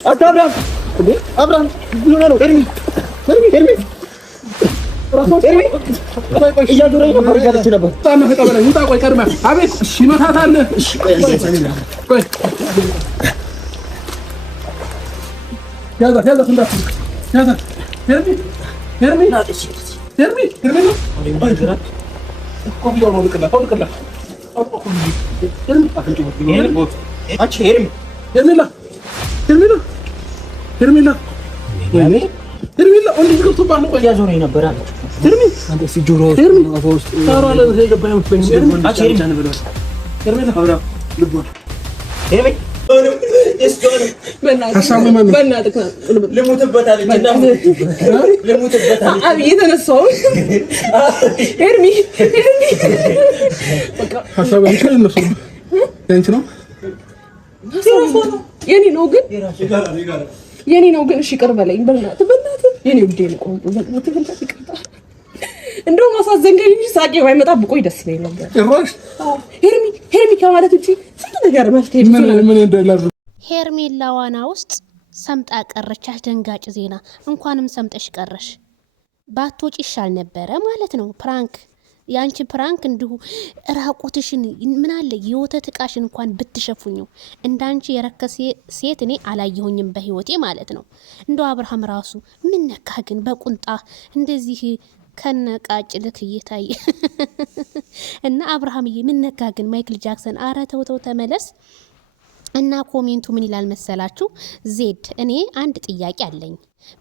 አብርሃም አብርሃም ምን ነው? ኤርሚ እያዞረኝ ነበር እያለች ነበር። ውጣ ቆይ ቀድመህ አቤት። እሺ መታታለ። እሺ ቆይ ያዛት እንዳት ያዛት ኤርሚ ኮፍያውን አውልቅላት ሄርሜላ ወንድ ልጅ ገብቶባት ነው። ቆይ እያዞረኝ ነበር አለች። የኔ ነው ግን እሺ ቅር በለኝ በእናትህ የኔ ውዴ ነው ቆንጆ በእናትህ ይቅርታ። እንደውም አሳዘንከኝ እንጂ ሳቄ ባይመጣ ብቆይ ደስ ይለኝ ነበር። ጭራሽ ሄርሚ ከማለት ውጪ ስንት ነገር መፍትሄ ምን እንደላል። ሄርሜላ ዋና ውስጥ ሰምጣ ቀረች። አስደንጋጭ ዜና። እንኳንም ሰምጠሽ ቀረሽ። ባትወጪ ይሻል ነበረ ማለት ነው። ፕራንክ ያንቺ ፕራንክ እንዲሁ ራቁትሽን ምን አለ የወተት እቃሽን እንኳን ብትሸፉኝው እንዳንቺ የረከሰ ሴት እኔ አላየሁኝም በህይወቴ ማለት ነው። እንደው አብርሃም ራሱ ምን ነካ ግን በቁንጣ እንደዚህ ከነቃጭ ልክ እየታየ እና አብርሃምዬ ምን ነካ ግን ማይክል ጃክሰን አረ ተው ተመለስ። እና ኮሜንቱ ምን ይላል መሰላችሁ? ዜድ እኔ አንድ ጥያቄ አለኝ።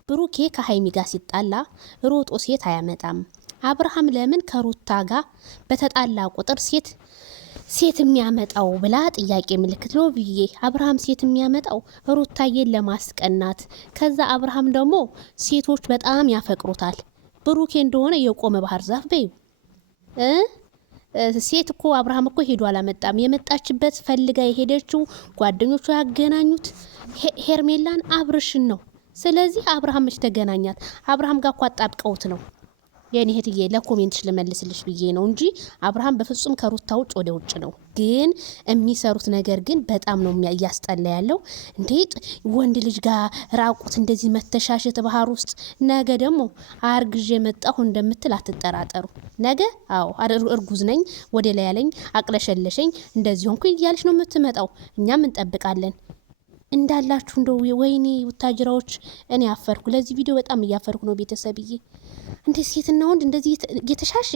ብሩኬ ከሀይሚ ጋር ሲጣላ ሮጦ ሴት አያመጣም። አብርሃም ለምን ከሩታ ጋር በተጣላ ቁጥር ሴት የሚያመጣው ብላ ጥያቄ ምልክት ነው ብዬ። አብርሃም ሴት የሚያመጣው ሩታዬን ለማስቀናት፣ ከዛ አብርሃም ደግሞ ሴቶች በጣም ያፈቅሩታል። ብሩኬ እንደሆነ የቆመ ባህር ዛፍ በዩ ሴት እኮ አብርሃም እኮ ሄዶ አላመጣም። የመጣችበት ፈልጋ የሄደችው ጓደኞቿ ያገናኙት ሄርሜላን አብርሽን ነው። ስለዚህ አብርሃም መች ተገናኛት? አብርሃም ጋር እኮ አጣብቀውት ነው። የኔ እህትዬ ለኮሜንትሽ ልመልስልሽ ብዬ ነው እንጂ አብርሃም በፍጹም ከሩታ ውጭ ወደ ውጭ ነው። ግን የሚሰሩት ነገር ግን በጣም ነው እያስጠላ ያለው። እንዴት ወንድ ልጅ ጋር ራቁት እንደዚህ መተሻሸት ባህር ውስጥ። ነገ ደግሞ አርግዤ መጣሁ እንደምትል አትጠራጠሩ። ነገ አዎ እርጉዝ ነኝ ወደ ላይ ያለኝ አቅለሸለሸኝ እንደዚህ ሆንኩ እያለች ነው የምትመጣው። እኛም እንጠብቃለን እንዳላችሁ። እንደው ወይኔ ወታጅራዎች እኔ አፈርኩ። ለዚህ ቪዲዮ በጣም እያፈርኩ ነው ቤተሰብዬ። እንደ ሴትና ወንድ እንደዚህ እየተሻሸ